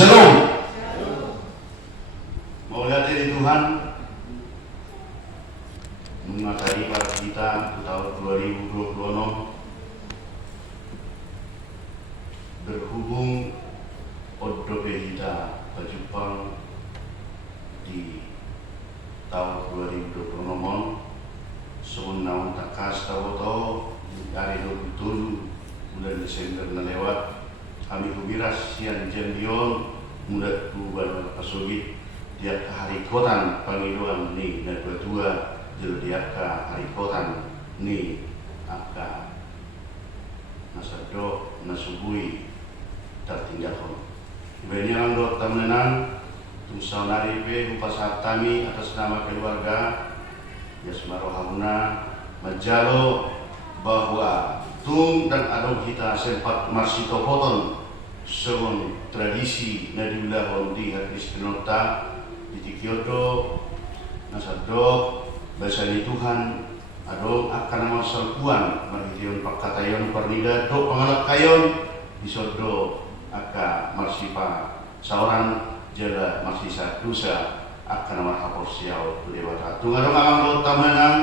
Shalom. Mau lihat ini Tuhan mengakhiri pada kita tahun 2026 berhubung odope kita berjumpa di tahun 2026 sebenarnya takas tahu dari 27 bulan Desember na lewat kami kubiras siang jambion mudah baru pasogit dia ke harikotan pangiluan ni dan kedua jadi dia ke harikotan ni aka nasado nasubui tertinggal ini orang dok temenan tumsau nari pe upasat kami atas nama keluarga Yasmarohamuna Majalo bahwa tung dan adong kita sempat marsito poton sebelum tradisi nadulahon di Kristinota di Tikiodo nasado bahasa ni Tuhan adong akan masalkuan magition pakatayon pernida do pangalak kayon disodo aka marsipa seorang jala marsisa dosa akan marhapos siau tu dewata tung adong amang tamanan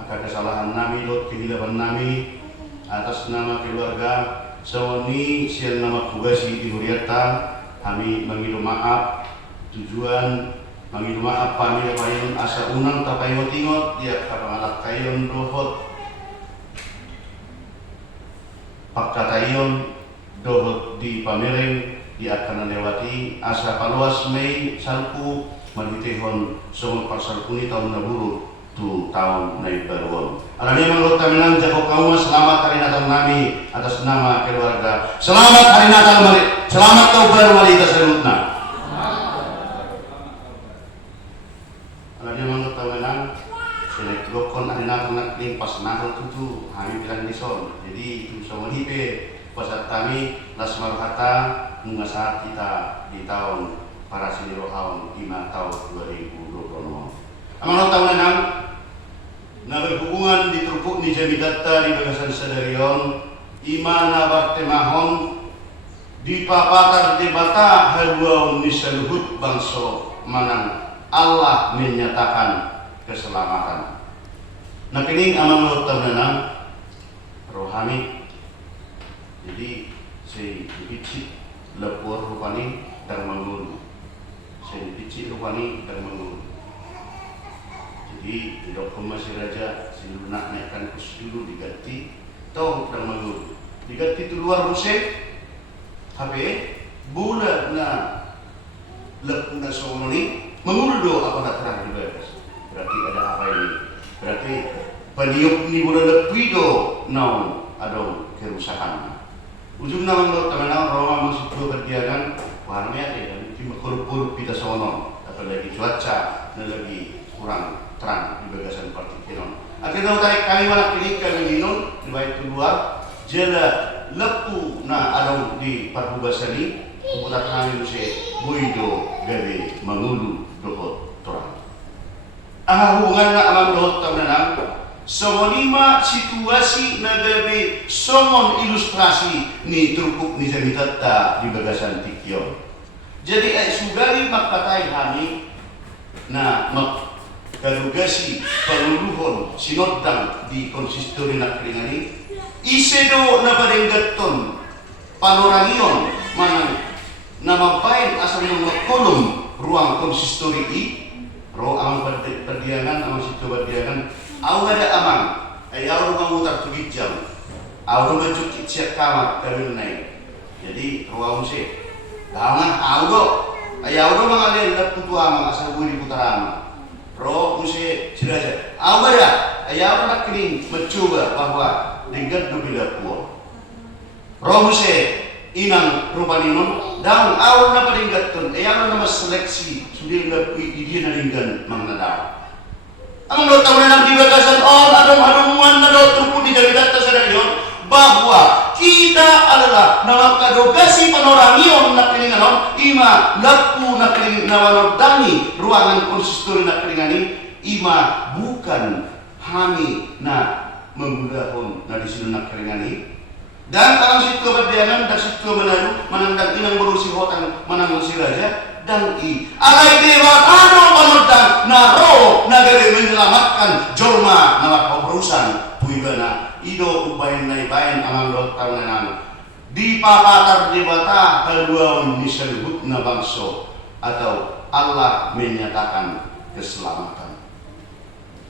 akan kesalahan nami do kehilapan nami atas nama keluarga Sawani siang nama Kugasi di Huriata kami mengilu maaf tujuan mengilu maaf kami payon asa unang tapayo tingot dia kapangalak kayon dohot pakatayon dohot di pamereng dia akan lewati asa paluas Mei salku manitehon somong parsalkuni tahun naburu tu tahun naik baruan. Alami menurut kami nang jago kaum selamat hari Natal nami atas nama keluarga. Selamat hari Natal mari. Selamat tahun baru mari kita serutna. Alami menurut kami nang selek lokon hari Natal nak pas Natal tutu kami bilang dison. Jadi itu semua hipe pasat kami lasmar kata mengasah kita di tahun para sinirohaun 5 tahun 2026. Amanot tahun nang na berhubungan di trupuk ni jamidatta di bagasan sadarion imana bartemahon di papatar debata haluaun ni saluhut bangso manang Allah menyatakan keselamatan. Nah pining amang lot taunana rohani jadi si dipicit lepur rupani dan mengulu si dipicit rupani dan mengulu. Jadi tidak masih raja si lunak naikkan kus dulu diganti tau dan mengulu diganti itu luar rusek HP bulan na lepuna somoni mengulu do apa nak terang di bebas berarti ada apa ini berarti peniup ni bulan lepi do naon ada kerusakan ujung nama do teman Roma masuk do berdiagan warnanya ada di makur-kur pita sono apalagi cuaca dan lagi kurang terang di bagasan partikelon. Akhirnya tarik kami malah pilih kami minum di bait luar jela lepu na adong di parbubasani kumpulan kami mesti buido gawe mengulu dohot torang. Hubungan na amang dohot tamanang semua situasi na gawe somon ilustrasi ni trupuk ni jamitatta di bagasan tikyon. Jadi sugali makatay kami na kalugasi paluluhon sinodang di konsistori na Kringani isedo na barenggaton panorangion manang namapain asal ng kolom ruang konsistori ro ang perdiangan ang situ perdiangan awada amang ayaw mangutar tugit jam awdo mencukit siap kamar kawin naik jadi ruang si dangan awdo ayaw mangalir na putu amang asal buri putarama Roh mesti jelas. Awalnya, ayah nak kini mencoba bahwa dengan dubila puan. Roh mesti inang rupaninun dan awal napa dinggatun. Ayah nama seleksi sudah lebih dia naringgan mengenal. Ang lo tahu nang di bagasan adong muan na do trupu di jamidatta sadarion bahwa kita adalah dalam kadogasi panorangion na kininganon ima lapu na nawanodani ruangan konsistori na kiningani ima bukan kami na menggulahon na disini na kiningani dan kalau situ berdiangan dan situ menaruh manandang inang berusi hotan manang si raja dan alai dewa tano panodang naro nagari menyelamatkan jorma nalak berusan puigana ido ubain naibain amang dot tahunan di papatar debata kedua disebut na bangso atau Allah menyatakan keselamatan.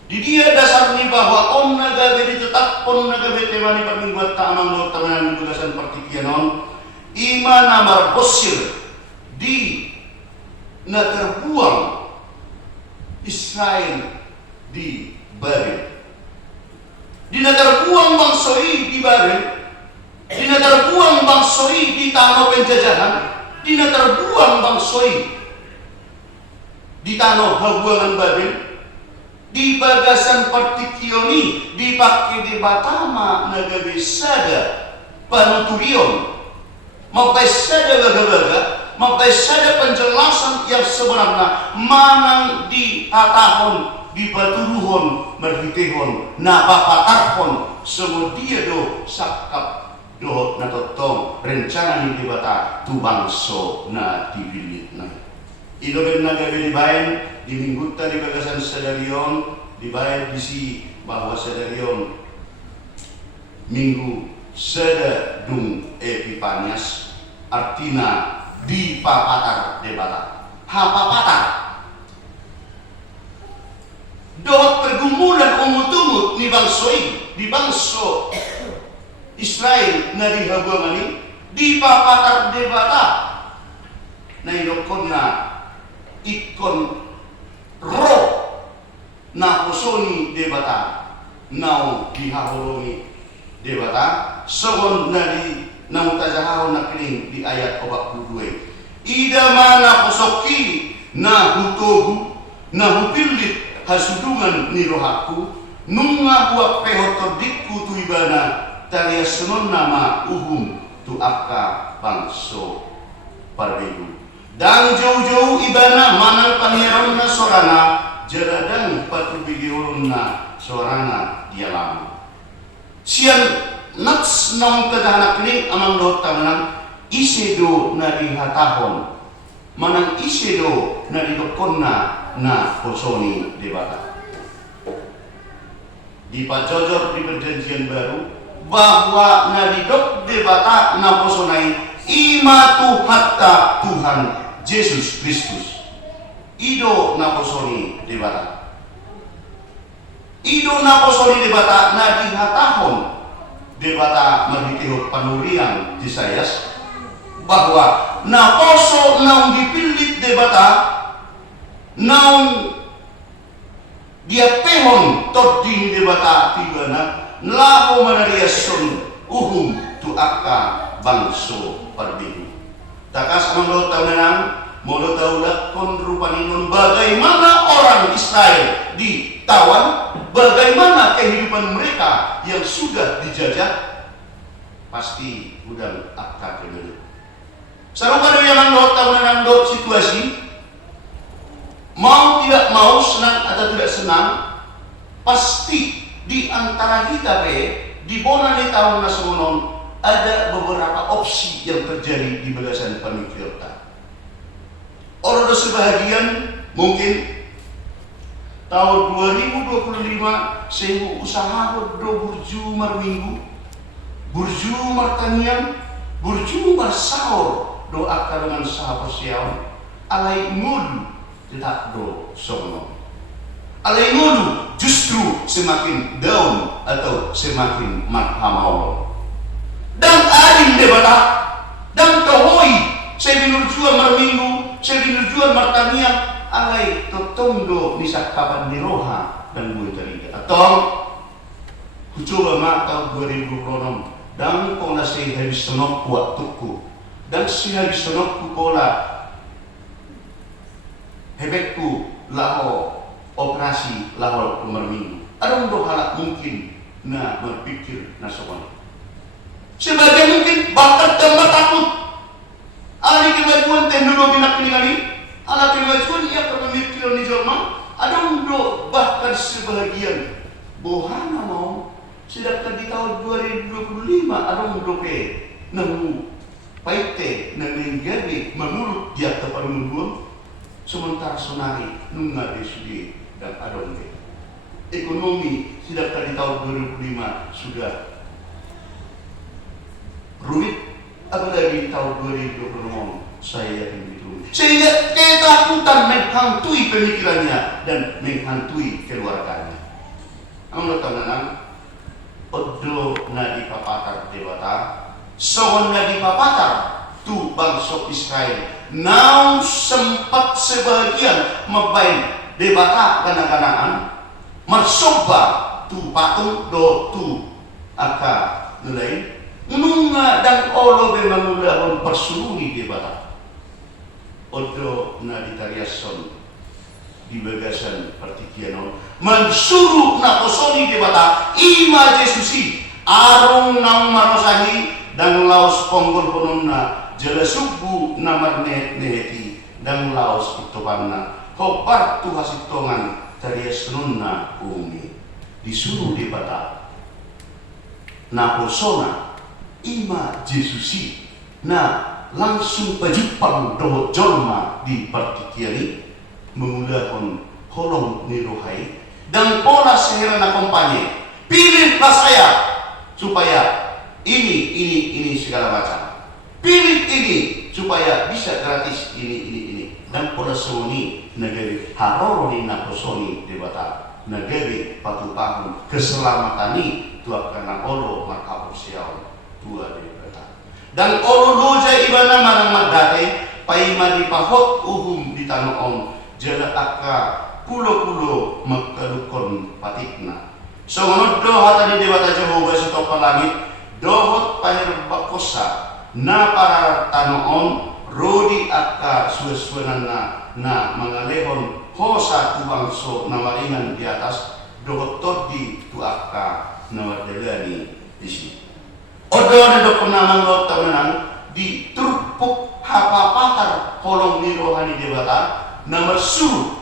Di dia dasar ni bahwa on naga jadi tetap on naga betemani permingguan tak amang dot tahunan tugasan pertikianon iman amar bosir di na terbuang Israel di Babel. Di na terbuang bangsoi di Babel, di na terbuang bangsoi di tanah penjajahan, di na terbuang bangsoi di tanah habuangan Babel, di bagasan partikioni dipakai di Batama naga besada panuturion, mau besada baga-baga, mau besada penjelasan yang sebenarnya manang di atahon di baturuhon merhitehon na papatarhon semua dia do sakap do na totong rencana ni dibata tu bangso na dibilit na idoben na gabi dibayan di mingguta di bagasan sadarion dibayan bisi bahwa sadarion minggu sada dung epipanias artina di papatar debata hapapatar dohot pergumulan umut-umut ni bangsoi di bangso Israel na di habuangani di papatar debata na inokon na ikon ro na posoni debata nau dihaholongi debata sebon na di namutajahao na kining di ayat 42 ida mana posoki na hutohu na hupilit hasudungan ni rohaku nunga huak pehotodikku tu ibana talia senon nama uhum tu akka bangso parbedu dan jauh-jauh ibana manang pangeran na sorana jaradang patu bigiurun na sorana dia lama sian nats nong tadahanak ning amang do tangan isedo na dihatahon manang isedo na didokonna na posoni debata di pajojor di perjanjian baru bahwa na didok debata na posonai imatu hatta Tuhan Yesus Kristus ido na posoni debata na dihatahon debata merhitihut panurian Yesayas bahwa na poso naung dipilit debata naung dia pehon toding debata tibana nlaho manariason uhum tu akka bangso parbihu takas mondo tahunan mondo taulat kon rupaninon bagaimana orang Israel ditawan bagaimana kehidupan mereka yang sudah dijajah pasti udang akka kebelet sarung kado yang ando tahunan ando situasi mau tidak mau, senang atau tidak senang, pasti di antara kita di bonani tahun nasional ada beberapa opsi yang terjadi di belasan pemikiran. Orang sebahagian mungkin tahun 2025 sehu usaha do burju marminggu, burju martanian, burju marsaur do akal dengan sahabat siaw, alai ngul tidak do sono. Alai ngulu justru semakin down atau semakin marhamau. Dan adin debata dan tohoi saya binurjuan marminggu, saya binurjuan martanian alai totondo nisak kapan niroha dan gue tariga. Atau coba mak tahun 2026 dan kau nasi habis senok waktuku dan si habis senokku kola hebekku laho operasi laho merminggu. Ada untuk hal mungkin na berpikir nasional. Sebagian mungkin bakat dan takut. Ali kemajuan teknologi nak ningali, ala kemajuan ia pemikiran di Jerman. Ada untuk bahkan sebagian bohana mau sedangkan di tahun 2025 ada untuk nemu paite nanggabi menurut dia kepada menduang sementara sonari nunga desudi dan adonde. Ekonomi sejak tadi tahun 2005 sudah rumit, apalagi tahun 2020 saya yakin itu. Sehingga ketakutan menghantui pemikirannya dan menghantui keluarganya. Ang tanang odo na ipapatar dewata, soon na ipapatar tu bangsa Israel. Now sempat sebagian mabain debata gana-ganaan marsoba tu patung do tu aka nilai nunga dan olo be mamulahon persulungi debata odo na ditariason di bagasan partikianon mansuruh na kosoni debata ima Jesusi arung nang marosahi dan laos ponggol pononna jala subu namarne neheti dan laos itopanna hobar tu hasitongan tarias nunna umi disuruh debata na kosona ima Jesusi na langsung pajupang doho jolma di partikiani mengulahkan holong nirohai dan pola seheran kompanye pilihlah saya supaya ini segala macam, pilih ini supaya bisa gratis ini dan pola soni negeri haroroni nakosoni debata negeri patupahun keselamatani tua karena olo makapur siau tua debata dan olo loja ibana manang madate paima dipahot uhum di tanah om jala akka pulo-pulo magkalukon patikna. So ngunod dohat ani dewata Jehovah sa topa langit, dohot pahirbakosa na para tanoon rodi akka suweswenan na mangalehon hosa tubangso na maringan di atas dohot todi tu akka na wadalani disi. Odo na do penamang lot tamanan di turpuk hapapatar holong nirohani dewata na mersuruh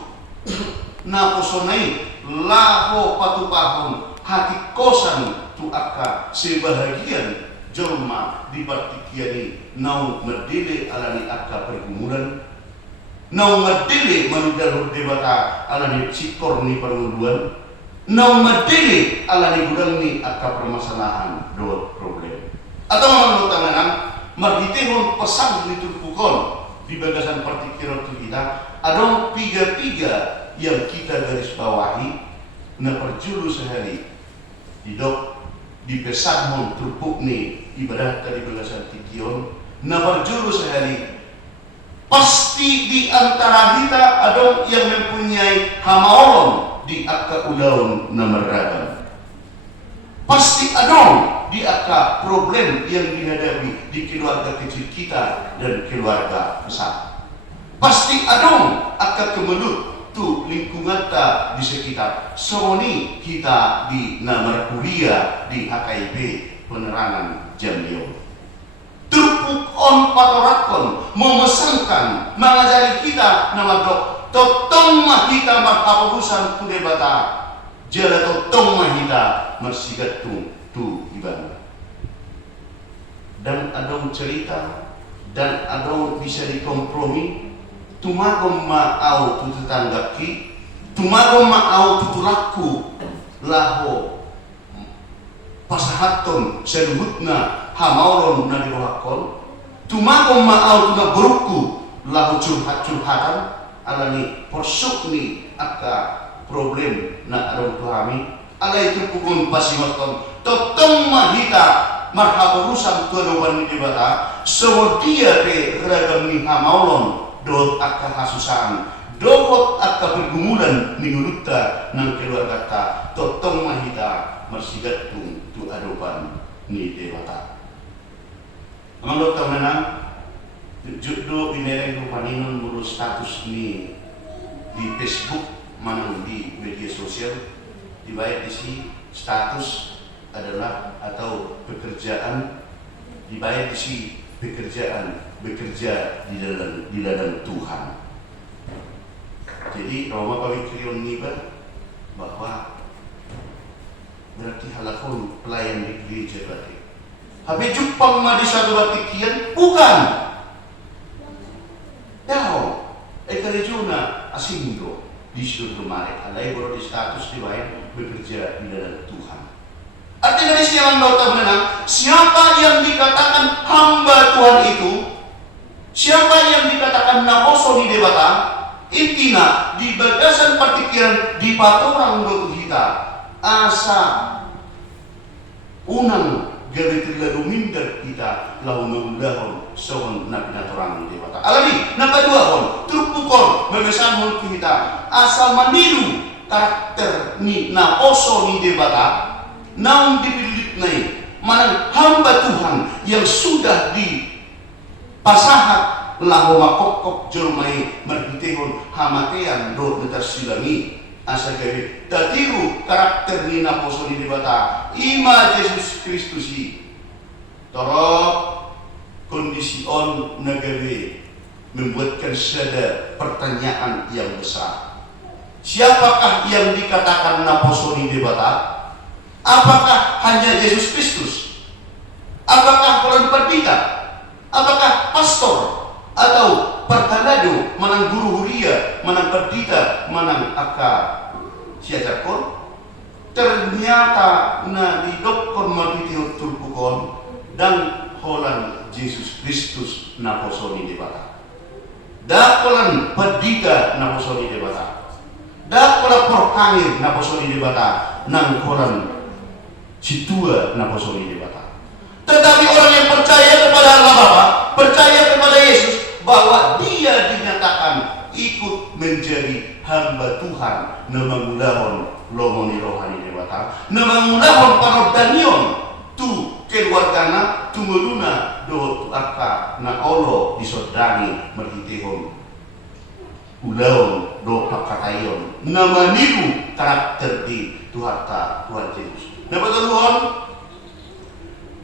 na kusonai laho patupahon hati kosan tu akka sebahagian jolma di partikiani nau merdele alani akka pergumulan nau merdele manudal debata alani cikor ni perunduan nau merdele alani gudang ni akka permasalahan dua problem atau menurut tangan marhitehon pesan ni turpukon di bagasan partikiran kita ada piga-piga yang kita garis bawahi na perjulu sehari hidup di pesanhon trupuk ni ibadah dari bagasan tikion na perjulu sehari pasti di antara kita ada yang mempunyai hamaolon di akka ulaun na meragam pasti ada di akka problem yang dihadapi di keluarga kecil kita dan keluarga besar pasti ada akka kemelut tu lingkungan ta di sekitar soni kita di namar kuliah di HKIP penerangan Jambiong turpuk on patorakon memesankan mengajari kita nama dok totong mah kita marhapusan tu debata jala totong mah kita mersigat tu ibadah dan ada cerita dan ada bisa dikompromi tumagom maaw tu tetanggaki tumagom maaw tu tulaku laho pasahaton seluhutna hamauron na dirohakon tumagom maaw tu na beruku lahu curhat-curhatan alani porsuk ni akka problem na arong tuhami alay tupukun pasimaton totong mahita marhapurusan tuadoban ni debata semodia ke geragam ni hamauron dohot akka hasusan dohot akka pergumulan minuluta ng keluarga ta totong mahita marsigat tu adoban ni dewata amang dokter menang juddo binereng rupaninon mulu status ni di Facebook manang di media sosial dibayar isi status adalah atau pekerjaan dibayar isi pekerjaan bekerja di dalam Tuhan. Jadi Roma pamikiran niba bahwa berarti halakon pelayan di gereja berarti Habis Jepang mah di satu batikian bukan. Dao, kerajuna asingdo di situ kemarin. Alai baru di status di lain bekerja di dalam Tuhan. Artinya di sini yang tahu menang, siapa yang dikatakan hamba Tuhan itu, siapa yang dikatakan naposo di debata, intina di bagasan partikiran di patorang kita asa unang gawe lalu minder kita lau mengundahon sohon na pinatorang di debata. Alami, nakadua hon, turpukor memesan kita asa maniru karakter ni naposo ni debata. Naung dipilit na manang hamba Tuhan yang sudah dipasahat lahu makokok jormai merhitihon hamatean do netas silangi asa gawe tatiru karakter ni naposo ni debata ima Yesus Kristus torok kondisi on nagawe membuatkan sada pertanyaan yang besar. Siapakah yang dikatakan naposo ni debata? Apakah hanya Yesus Kristus? Apakah koran pendeta? Apakah pastor? Atau pertalado, manang guru huria, manang pendeta, manang aka siajakon? Ternyata na didokon mabitiot tulpukon dan holan Yesus Kristus na posoni debata. Dakolan pendeta na posoni debata. Dakolan perhangir na posoni debata nang kolan situa na posoni debata. Tetapi orang yang percaya kepada Allah Bapa, percaya kepada Yesus, bahwa dia dinyatakan ikut menjadi hamba Tuhan, namangulahon lomoni rohani debata, namangulahon parodanion tu keluargana tumuluna do aka na olo disodani merhitihon ulahon do pakatayon namaniru karakter di Tuhan Yesus. Dapat Tuhan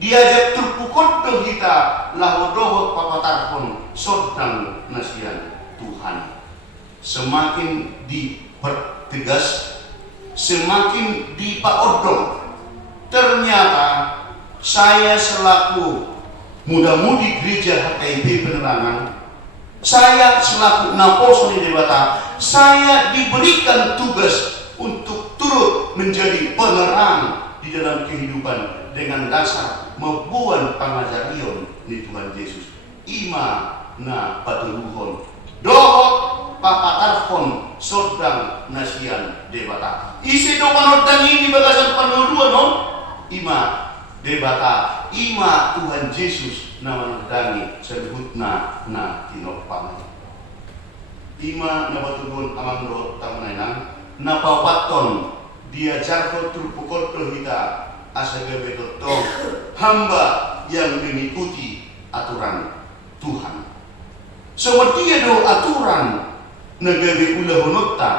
diajak terpukul do kita lahodohot papatarpon sodang nasian Tuhan. Semakin dipertegas, semakin dipaodong. Ternyata saya selaku muda-mudi gereja HKIP Penerangan, saya selaku naposo di debata, saya diberikan tugas untuk turut menjadi penerang di dalam kehidupan dengan dasar membuat pengajarion di Tuhan Yesus. Ima na patuluhon dohot papatarhon sodang nasian debata. Isi do panodang ini bagasan panuduan non? Ima debata, ima Tuhan Yesus na manodangi sebutna na tinopamay. Ima na patuluhon amang dohot tamanayang na papaton diajarkan terpukul kita asa gawe totong hamba yang mengikuti aturan Tuhan. Seperti do aturan nagawe ulahonota,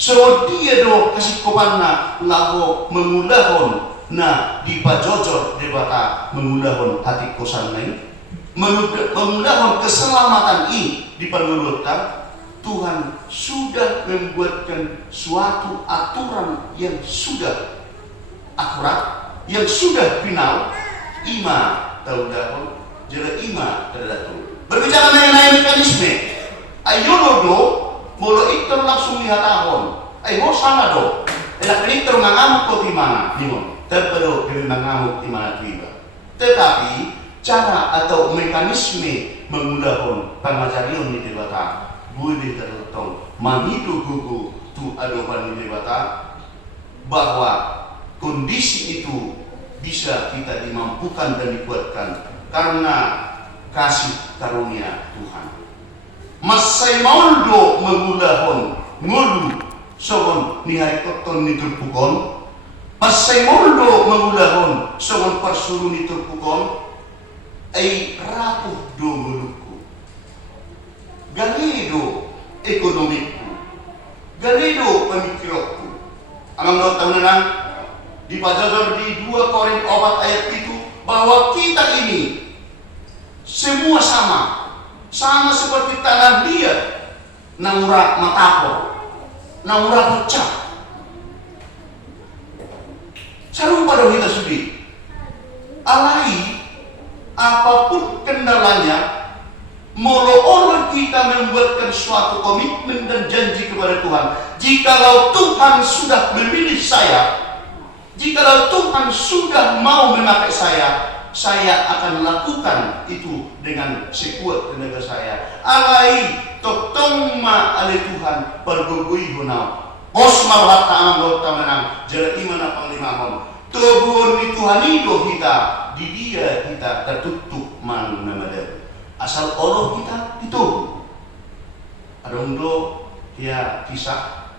seperti do kasih kopanna laho mengulahon na dipajojor debata mengulahon hati kosan lain, mengulahon keselamatan di panulota. Tuhan sudah membuatkan suatu aturan yang sudah akurat, yang sudah final. Ima tahu dahon, jera ima terdatul. Berbicara mengenai mekanisme, ayo do molo itu langsung lihat tahun. Ayo sana do, elak ini termangamuk kau di mana, nimon. Terpedo dari mengamuk di mana tiba. Tetapi cara atau mekanisme mengulahon pengajarion di debata boleh terletak manidu gugu tu adopan di debata bahwa kondisi itu bisa kita dimampukan dan dikuatkan karena kasih karunia Tuhan. Masai mauldo mengulahon ngulu sogon nihai koton ni turpukon, masai mauldo mengulahon sogon parsuruh ni turpukon, ay rapuh do mulukku. Galido ekonomiku, galido pemikiranku. Amang do tahu nang dipajajor di 2 Korintus 4 ayat itu bahwa kita ini semua sama seperti tanah liat, naura matapor, naura pecah. Serupa dong kita sudi. alai apapun kendalanya, molo orang kita membuatkan suatu komitmen dan janji kepada Tuhan, jikalau Tuhan sudah memilih saya, jikalau Tuhan sudah mau memakai saya akan lakukan itu dengan sekuat tenaga saya. Alai totong ma ale Tuhan bergugui honau. Bos marwat ta'am dota menang jala imana panglimahon. Tobun ni Tuhan itu kita di dia kita tertutup man namadar. Asal Allah kita itu. Adondo dia kisah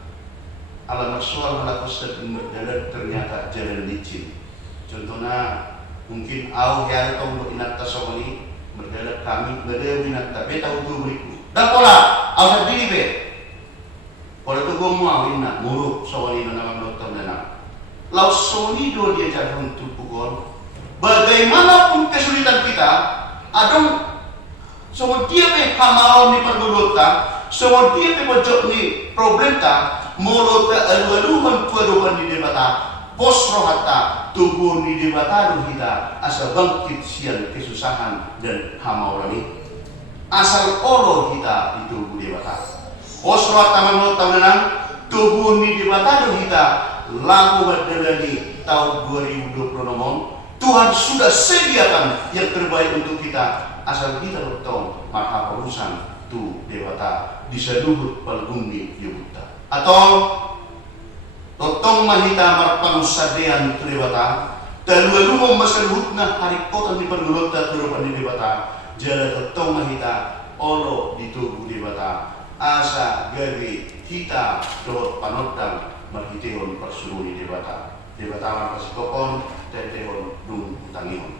ala maksual ala kostad berjalan ternyata jalan licin. Contohnya mungkin au ya atau untuk inat tasawani berjalan kami berjalan inat tapi tahu tu beriku. Dah pola au sendiri be. Pola tu gua mau inat muruk sawani nama dokter dana. Lau sawani do dia jadi untuk pukul. Bagaimanapun kesulitan kita, adong semua dia pe hamaon ni pergolota, semua dia pe pojok ni problem ta, molota alu-aluhan tuaruhan di debata. Pos rohata tubuh ni debata kita asal bangkit siang kesusahan dan hama orang ini asal olo kita di tubuh debata. Pos rohata menurut tahunan tubuh ni debata kita lagu berdalani tahun 2026. Tuhan sudah sediakan yang terbaik untuk kita asal kita bertong maka perusahaan tu debata disaduhut palgundi yubuta atau totong mahita marpanusadean tu debata talu-alu masaluhut na harikotan di pergulota turupan di debata jala totong mahita olo di tubuh debata asa gabi kita dohot panodang marhitehon persuruh di debata marpasikopon dan tehon dung utangihon.